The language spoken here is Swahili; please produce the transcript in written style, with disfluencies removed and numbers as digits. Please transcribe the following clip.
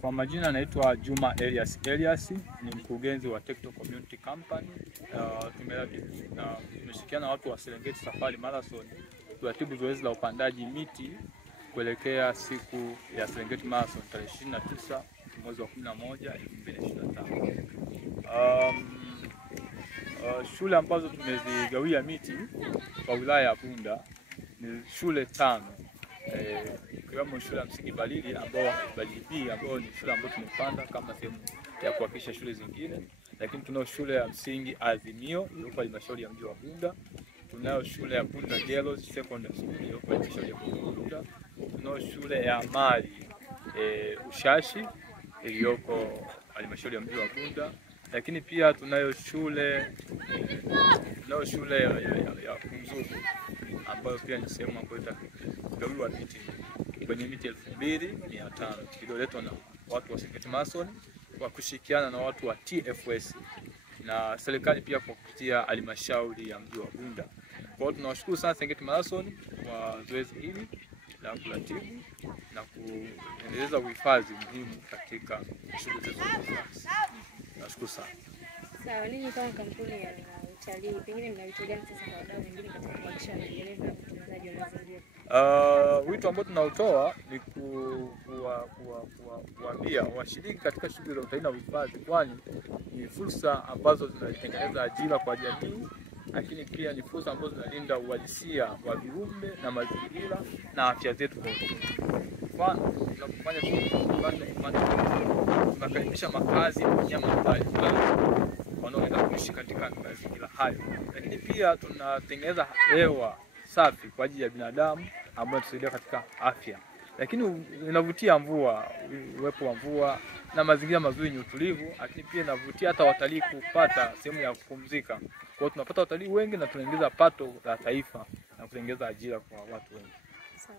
Kwa majina naitwa Juma Elias, ni mkurugenzi wa Tekto Community Company. Tumeshirikiana na watu wa Serengeti Safari Marathon kuratibu zoezi la upandaji miti kuelekea siku ya Serengeti Marathon tarehe 29 mwezi wa 11 2025. Shule ambazo tumezigawia miti kwa wilaya ya Bunda ni shule 5. Ikiwemo shule ya msingi Balili ambao ni shule ambayo tumepanda kama sehemu ya kuhakikisha shule zingine, lakini tunao shule ya msingi Azimio iliyopo halmashauri ya mji wa Bunda, tunayo shule ya Bunda Girls Secondary School iliyopo halmashauri ya mji wa Bunda, tunao shule ya Mali Ushashi iliyoko halmashauri ya mji wa Bunda, lakini pia tunayo shule ya Kumzugu ambayo pia ni sehemu ambayo itagawiwa miti kwenye miti 2500 iliyoletwa na watu wa Serengeti Marathon kwa kushirikiana na watu wa TFS na serikali pia kwa kupitia halmashauri ya mji wa Bunda. Kwa hiyo tunawashukuru sana Serengeti Marathon kwa zoezi hili la kuratibu na kuendeleza uhifadhi muhimu katika shughuli zetu za usafi. Nashukuru sana. Sawa, ninyi kama kampuni ya utalii pengine mna wito gani sasa kwa wadau wengine katika kuhakikisha wanaendeleza utunzaji wa mazingira? Wito ambao tunautoa ni kuwaambia washiriki katika shughuli za utalii na uhifadhi, kwani ni fursa ambazo zinatengeneza ajira kwa jamii, lakini pia ni fursa ambazo zinalinda uhalisia wa viumbe na mazingira na afya zetu kwa ujumla. Mfano, tunapofanya tunakaribisha makazi ya wanyama mbalimbali wanaoenda kuishi katika mazingira hayo, lakini pia tunatengeneza hewa safi kwa ajili ya binadamu ambao tusaidia katika afya, lakini inavutia mvua, uwepo wa mvua na mazingira mazuri yenye utulivu, lakini pia inavutia hata watalii kupata sehemu ya kupumzika. Kwa hiyo tunapata watalii wengi na tunaongeza pato la taifa na kuongeza ajira kwa watu wengi. Sawa.